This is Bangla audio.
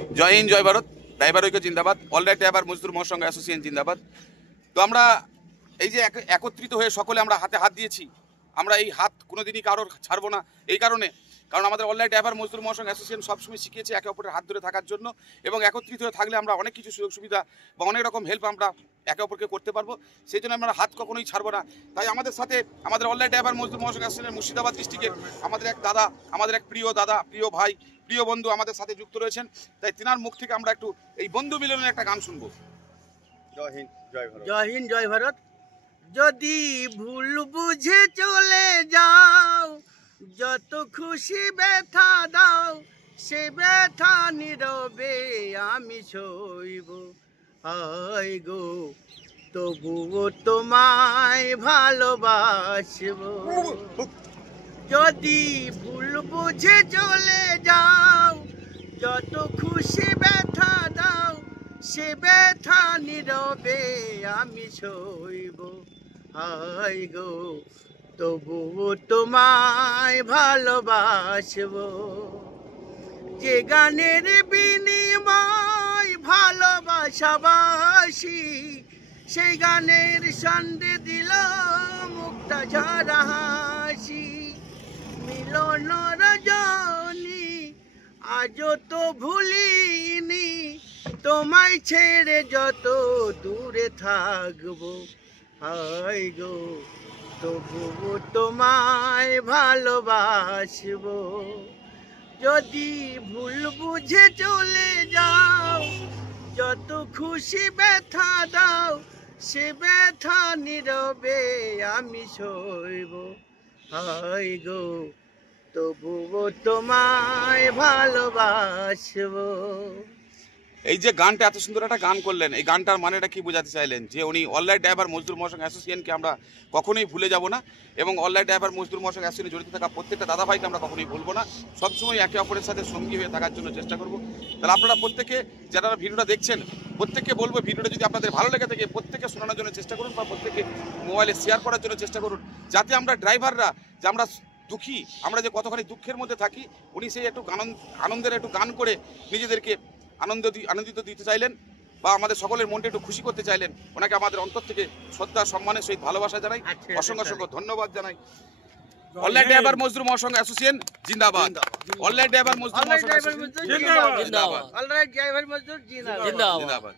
জয় হিন্দ, জয় ভারত। ড্রাইভার ঐক্য জিন্দাবাদ। অলরাইট ড্রাইভার মজদুর মহাসংঘ অ্যাসোসিয়েশন জিন্দাবাদ। তো আমরা এই যে একত্রিত হয়ে সকলে আমরা হাতে হাত দিয়েছি, আমরা এই হাত কোনোদিনই কারোর ছাড়বো না। এই কারণ আমাদের অলরাইট ড্রাইভার মজদুর মহাসংঘ অ্যাসোসিয়েশন সবসময় শিখিয়েছে একে অপরের হাত ধরে থাকার জন্য, এবং একত্রিত হয়ে থাকলে আমরা অনেক কিছু সুযোগ সুবিধা বা অনেক রকম হেল্প আমরা একে অপরকে করতে পারবো। সেই জন্য আমরা হাত কখনোই ছাড়বো না। তাই আমাদের সাথে আমাদের অলরাইট ড্রাইভার মজদুর মহাসংঘ অ্যাসোসিয়েশনের মুর্শিদাবাদ ডিস্ট্রিক্টের আমাদের এক দাদা, আমাদের এক প্রিয় দাদা, প্রিয় ভাই, প্রিয় বন্ধু আমাদের সাথে যুক্ত রয়েছেন। তাই তিনার মুখ থেকে আমরা একটু এই বন্ধু মিলনের একটা গান শুনবো। জয় হিন্দ, জয় ভারত। জয় হিন্দ, জয় ভারত। যদি ভুল বুঝে চলে যাও, যত খুশি ব্যথা দাও, সে ব্যথা নীরবে আমি সইব। হায় গো, তবুও তোমায় ভালোবাসব। যদি ভুল বুঝে চলে যাও, যত খুশি ব্যথা দাও, সে ব্যথা নীরবে আমি সইব। হায় গো, তবুও তোমায় ভালোবাসব। যে গানের বিনিময় ভালোবাসাবাসি, সেই গানের সন্দেহ দিল মুক্তা ঝরা হাসি। মিলন রজনী আজও তো ভুলিনি, তোমায় ছেড়ে যত দূরে থাকবো। হায় গো, তবুও তোমায় ভালোবাসবো। যদি ভুল বুঝে চলে যাও, যত খুশি ব্যথা দাও, সে ব্যথা নীরবে আমি সইব। হায় গো, তবুও তোমায় ভালোবাসবো। এই যে গানটা, এত সুন্দর একটা গান করলেন, এই গানটার মানেটা কি বোঝাতে চাইলেন? যে উনি অলরাইট ড্রাইভার মজদুর মহাসংঘ অ্যাসোসিয়েশনকে আমরা কখনোই ভুলে যাব না, এবং অলরাইট ড্রাইভার মজদুর মহাসংঘ অ্যাসোসিয়েশনে জড়িত থাকা প্রত্যেকটা দাদাভাইকে আমরা কখনোই ভুলবো না। সবসময় একে অপরের সাথে সঙ্গী হয়ে থাকার জন্য চেষ্টা করব। তাহলে আপনারা প্রত্যেকে যারা ভিডিওটা দেখছেন, প্রত্যেককে বলবো, ভিডিওটা যদি আপনাদের ভালো লেগে থাকে প্রত্যেকে শোনানোর জন্য চেষ্টা করুন, বা প্রত্যেকে মোবাইলে শেয়ার করার জন্য চেষ্টা করুন, যাতে আমরা ড্রাইভাররা যে আমরা দুঃখী, আমরা যে কতখানি দুঃখের মধ্যে থাকি, উনি সেই একটু আনন্দের একটু গান করে নিজেদেরকে আনন্দিত দিতে চাইলেন, বা আমাদের সকলের মনটা একটু খুশি করতে চাইলেন। ওনাকে আমাদের অন্তর থেকে শ্রদ্ধা, সম্মানের সহিত ভালোবাসা জানাই, অসংখ্য অসংখ্য ধন্যবাদ জানাই। অলরাইট ড্রাইভার মজদুর মহাসংঘ অ্যাসোসিয়েশন জিন্দাবাদ। অলরাইট ড্রাইভার মজদুর মহাসংঘ অ্যাসোসিয়েশন জিন্দাবাদ। অলরাইট ড্রাইভার মজদুর জিন্দাবাদ। জিন্দাবাদ।